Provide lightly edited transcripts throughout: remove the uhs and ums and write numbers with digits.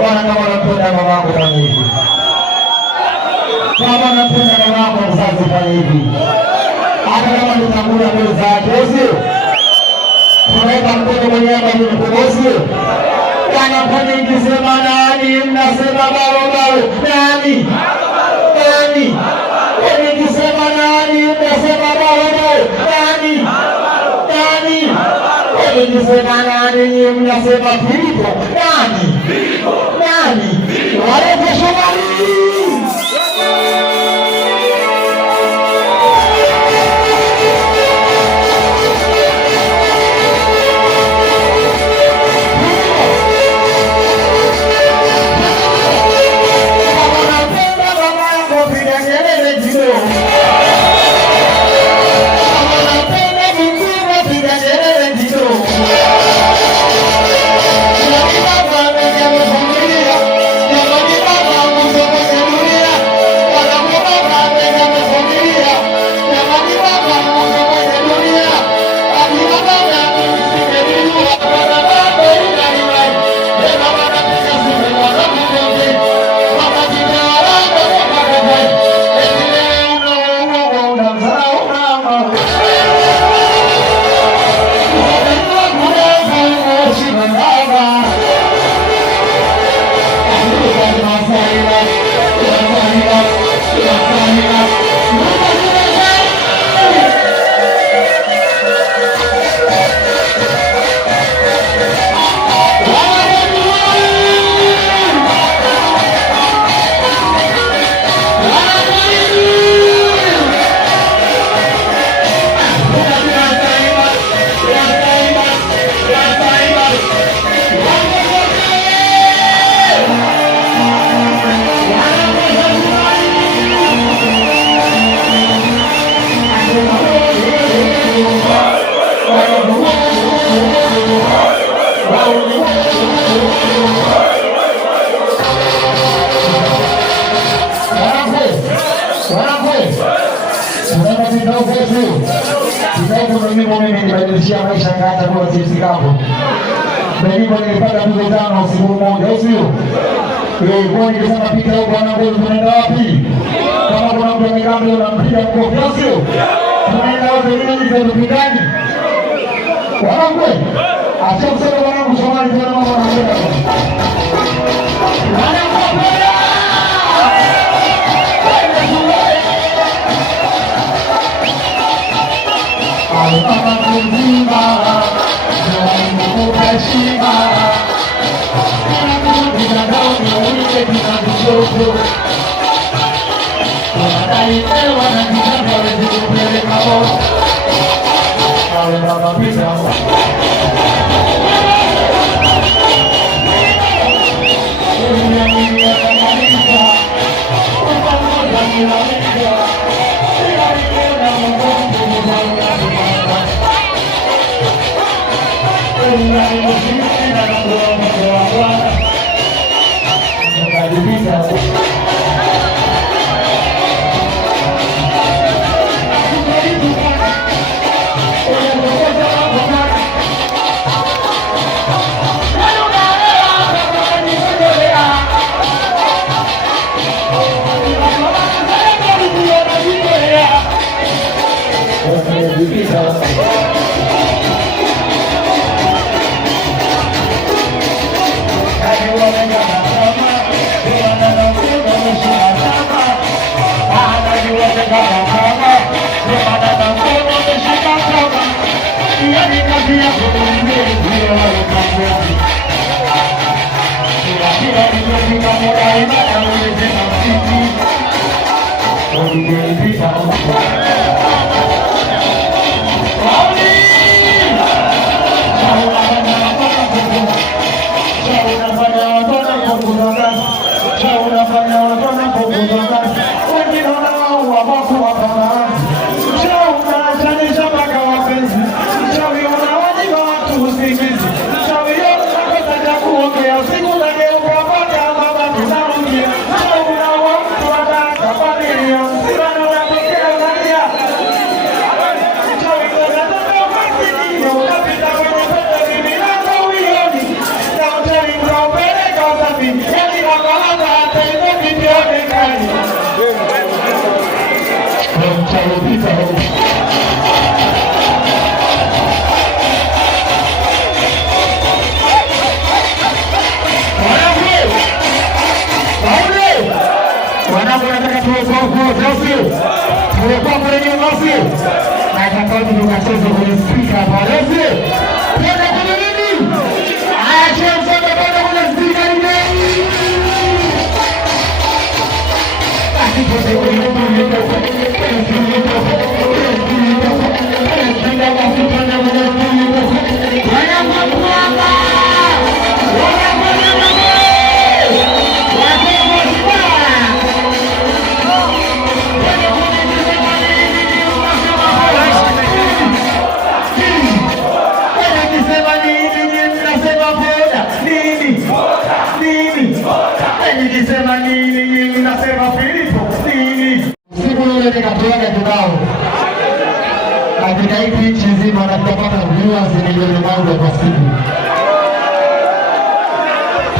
Bwana, kama unapenda mama yako fanya hivi. Kama unapenda mama yako mzazi fanya hivi. Hata kama nitakula mbele zake, sio? Tunaweka mkono mwenyewe kwenye mkono, sio? Bwana, kwani nikisema nani mnasema baba nani? Nani? Kwani nikisema nani mnasema baba nani? Nani? Kwani nikisema nani mnasema Filipo nani? Nani? Wale kwa Shomari. Nimebadilishia maisha hata kwa sisi kapo. Mimi nilipata tuzo tano siku moja, sio? Kwa nikisema pita huko bwana wewe tunaenda wapi? Kama kuna mtu amekambi unampiga mkofi, sio? Tunaenda wapi ili tupigane? Wanangu, acha kusema wanangu Somali tena mambo yanaenda. Shall we gani? Mtalopita huko. Wanangu nataka tuokoa kwenye nafsi. Na itakao tukacheza kwenye speaker hapa. Lezi. Kwenda kwenye nini? Acha msonga kwenda kwenye speaker ni nini? Asipote kwenye nini? Nikisema nini nyinyi nasema Filipo nini? Siku ile nikatoaga kibao katika hii nchi nzima na tutapata viewers milioni moja kwa siku.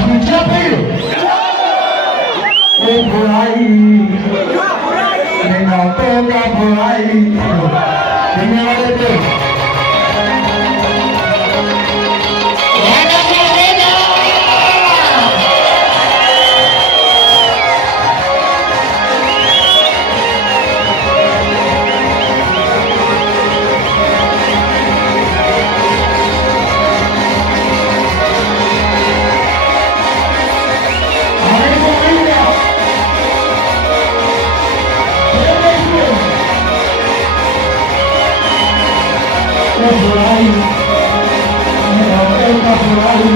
Tulichapa hiyo. Furahi. Ninapenda furahi. Nimewaletea furahi, ninapenda furahi,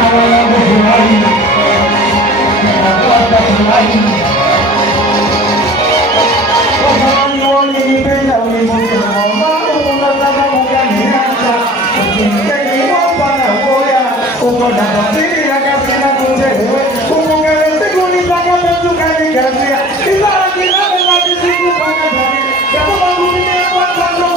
nawala furahi, ninapata furahi. Wafanya wanipenda ulimwengu ambao unataka kuniacha, ukimkeni wapana moya, uko na tafsiri ya kasi na kutewe, kumungele siku nitakapo tukanikazia, isara kiname na kisiku pana zani, kama mangumine kwa kwanza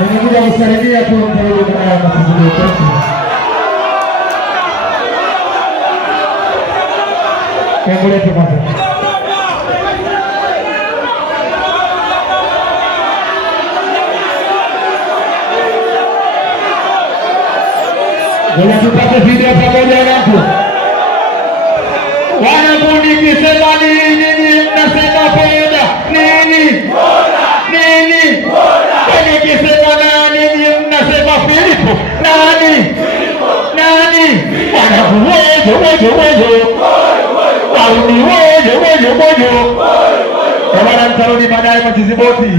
nimekuja kusaidia tu mtauli kama mafunzo yetu. Kembole tu kwanza. Bila tupate video pamoja nako. Wanangu nikisema nini mnasema poda. Nini? Poda. Nini? Poda. Nikisema nini mnasema Filipo. Nani? Filipo. Nani? Wanangu wewe. Wauni wewe. Kama nitarudi baadaye Mtiziboti.